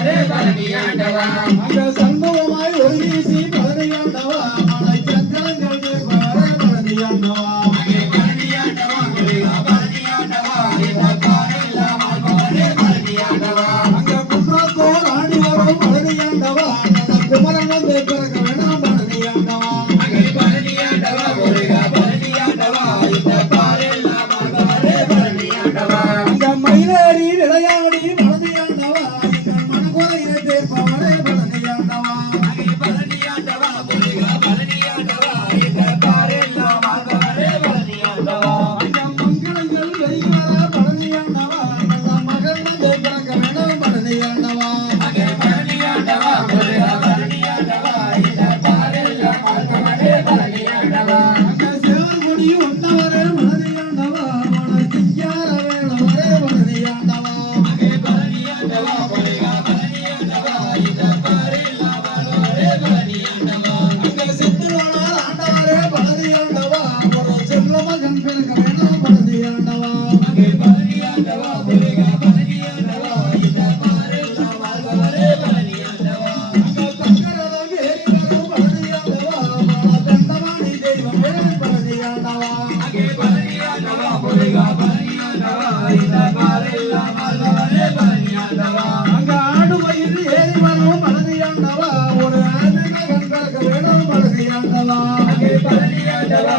I'm just a de favor. அங்க ஆடு பயிர் ஏறி வரவும் மனதியாண்டவா ஒரு ஆடு கண்களுக்கு வேணும் மனதியாண்டவா பழனியாண்டவா